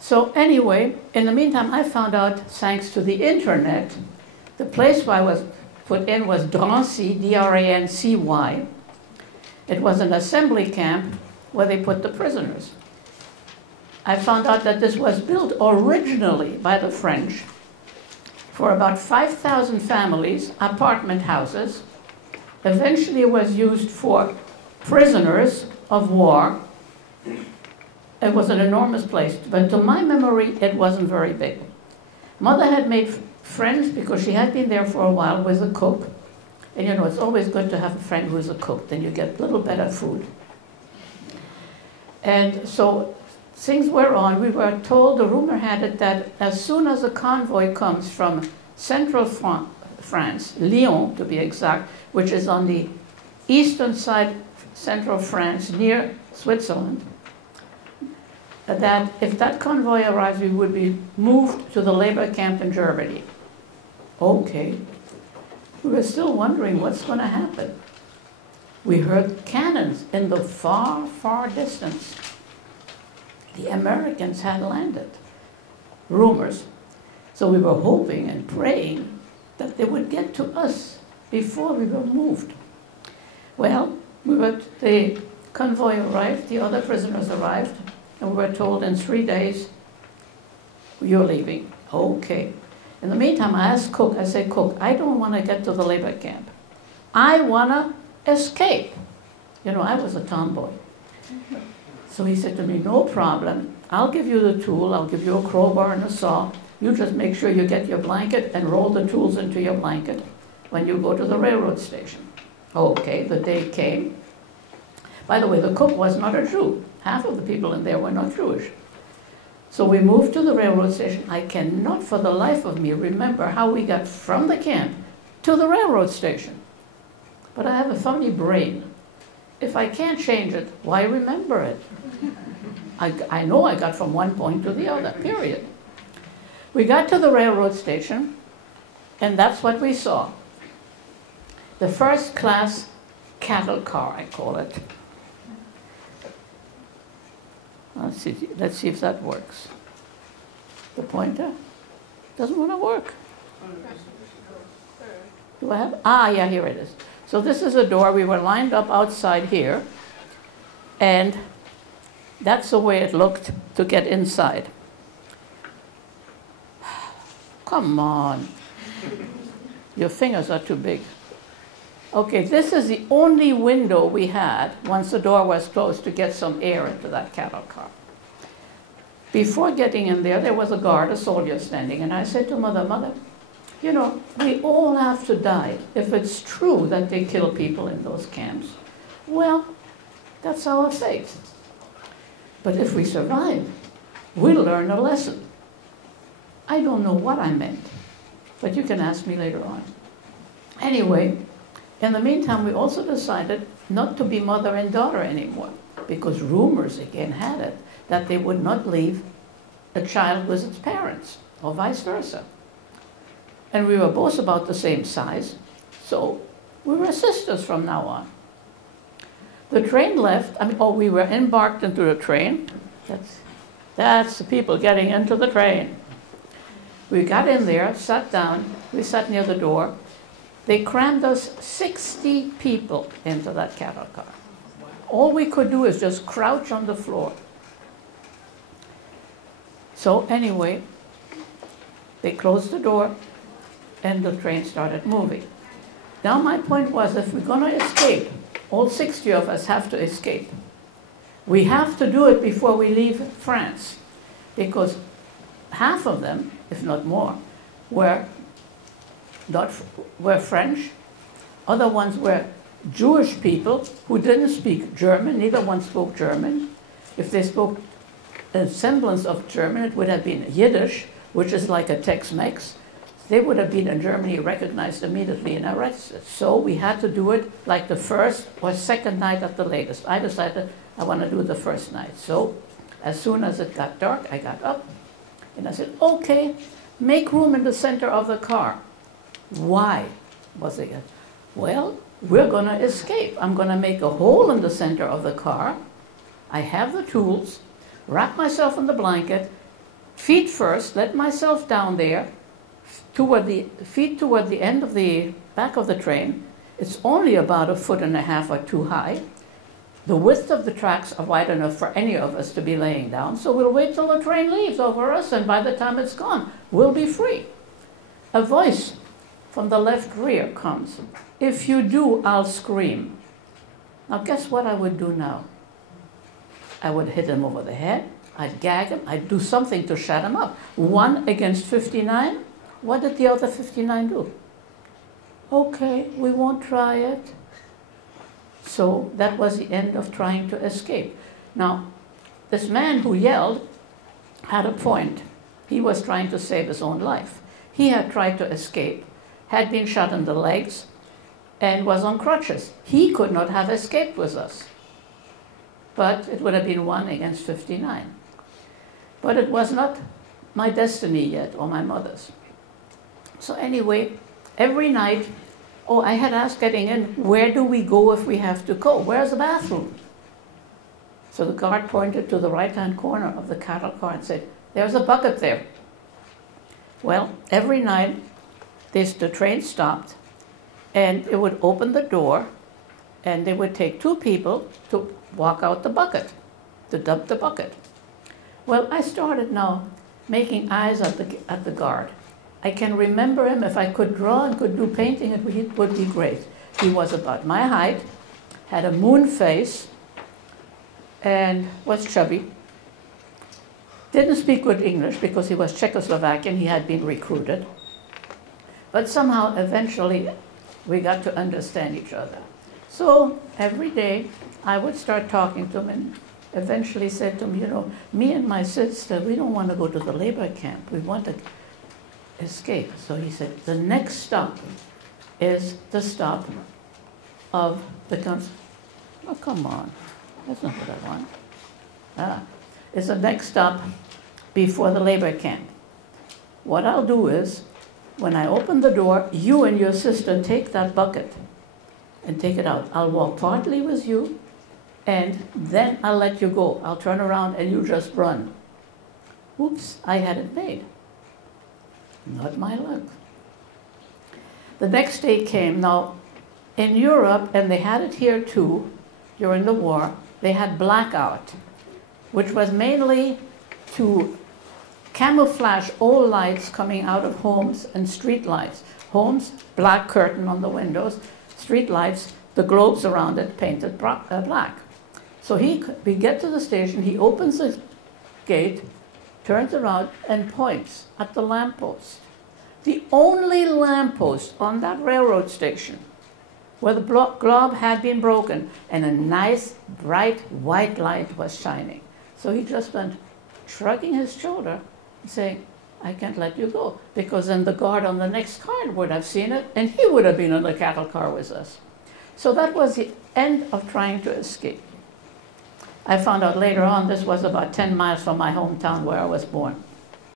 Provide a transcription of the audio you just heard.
So anyway, in the meantime, I found out, thanks to the internet, the place where I was put in was Drancy, D-R-A-N-C-Y. It was an assembly camp where they put the prisoners. I found out that this was built originally by the French for about 5,000 families, apartment houses. Eventually it was used for prisoners of war. It was an enormous place, but to my memory, it wasn't very big. Mother had made friends because she had been there for a while with a cook. And you know, it's always good to have a friend who's a cook, then you get a little better food. And so things were on. We were told, the rumor had it, that as soon as a convoy comes from central France, Lyon to be exact, which is on the eastern side, central France, near Switzerland, that if that convoy arrives, we would be moved to the labor camp in Germany. Okay. We were still wondering what's going to happen. We heard cannons in the far, far distance. The Americans had landed. Rumors. So we were hoping and praying that they would get to us before we were moved. Well, the convoy arrived, the other prisoners arrived, and we were told in 3 days, you're leaving. Okay. In the meantime, I asked Cook, I said, Cook, I don't want to get to the labor camp. I want to escape. You know, I was a tomboy. So he said to me, no problem. I'll give you the tool. I'll give you a crowbar and a saw. You just make sure you get your blanket and roll the tools into your blanket when you go to the railroad station. Okay, the day came. By the way, the cook was not a Jew. Half of the people in there were not Jewish. So we moved to the railroad station. I cannot for the life of me remember how we got from the camp to the railroad station. But I have a funny brain. If I can't change it, why remember it? I know I got from one point to the other, period. We got to the railroad station, and that's what we saw. The first class cattle car, I call it. Let's see if that works. The pointer doesn't want to work. Do I have? Ah, yeah, here it is. So this is a door. We were lined up outside here, and that's the way it looked to get inside. Come on. Your fingers are too big. Okay, this is the only window we had once the door was closed to get some air into that cattle car. Before getting in there, there was a guard, a soldier standing, and I said to Mother, Mother, you know, we all have to die. If it's true that they kill people in those camps, well, that's our fate. But if we survive, we'll learn a lesson. I don't know what I meant, but you can ask me later on. Anyway, in the meantime, we also decided not to be mother and daughter anymore, because rumors again had it that they would not leave a child with its parents, or vice versa. And we were both about the same size, so we were sisters from now on. The train left, we were embarked into the train. That's the people getting into the train. We got in there, sat down, we sat near the door. They crammed us 60 people into that cattle car. All we could do is just crouch on the floor. So anyway, they closed the door and the train started moving. Now my point was, if we're going to escape, all 60 of us have to escape. We have to do it before we leave France, because half of them, if not more, were French. Other ones were Jewish people who didn't speak German. Neither one spoke German. If they spoke a semblance of German, it would have been Yiddish, which is like a Tex-Mex. They would have been in Germany recognized immediately and arrested. So we had to do it like the first or second night at the latest. I decided I want to do it the first night. So as soon as it got dark, I got up and I said, okay, make room in the center of the car. Why? Was it? Well, we're going to escape. I'm going to make a hole in the center of the car. I have the tools, wrap myself in the blanket, feet first, let myself down there, feet toward the end of the back of the train. It's only about 1.5 feet or 2 high. The width of the tracks are wide enough for any of us to be laying down, so we'll wait till the train leaves over us, and by the time it's gone, we'll be free. A voice from the left rear comes. If you do, I'll scream. Now guess what I would do now? I would hit him over the head, I'd gag him, I'd do something to shut him up. 1 against 59, what did the other 59 do? Okay, we won't try it. So that was the end of trying to escape. Now, this man who yelled had a point. He was trying to save his own life. He had tried to escape, had been shot in the legs, and was on crutches. He could not have escaped with us. But it would have been 1 against 59. But it was not my destiny yet, or my mother's. So anyway, every night, I had asked getting in, where do we go if we have to go? Where's the bathroom? So the guard pointed to the right-hand corner of the cattle car and said, there's a bucket there. Well, every night, the train stopped, and it would open the door, and they would take 2 people to walk out the bucket, to dump the bucket. Well, I started now making eyes at the guard. I can remember him. If I could draw and could do painting, it would be great. He was about my height, had a moon face, and was chubby. Didn't speak good English because he was Czechoslovakian. He had been recruited. But somehow, eventually, we got to understand each other. So every day, I would start talking to him and eventually said to him, me and my sister, we don't want to go to the labor camp. We want to escape. So he said, the next stop is the stop of the oh, come on. That's not what I want. It's the next stop before the labor camp. What I'll do is, when I open the door, you and your sister take that bucket and take it out. I'll walk partly with you, and then I'll let you go. I'll turn around and you just run. Oops, I had it made. Not my luck. The next day came. Now, in Europe, and they had it here too, during the war, they had blackout, which was mainly to camouflage all lights coming out of homes and street lights. Homes, black curtain on the windows, street lights, the globes around it painted black. So we get to the station, he opens the gate, turns around and points at the lamppost. The only lamppost on that railroad station where the globe had been broken and a nice bright white light was shining. So he just went shrugging his shoulder and saying, I can't let you go, because then the guard on the next car would have seen it and he would have been in the cattle car with us. So that was the end of trying to escape. I found out later on this was about 10 miles from my hometown where I was born.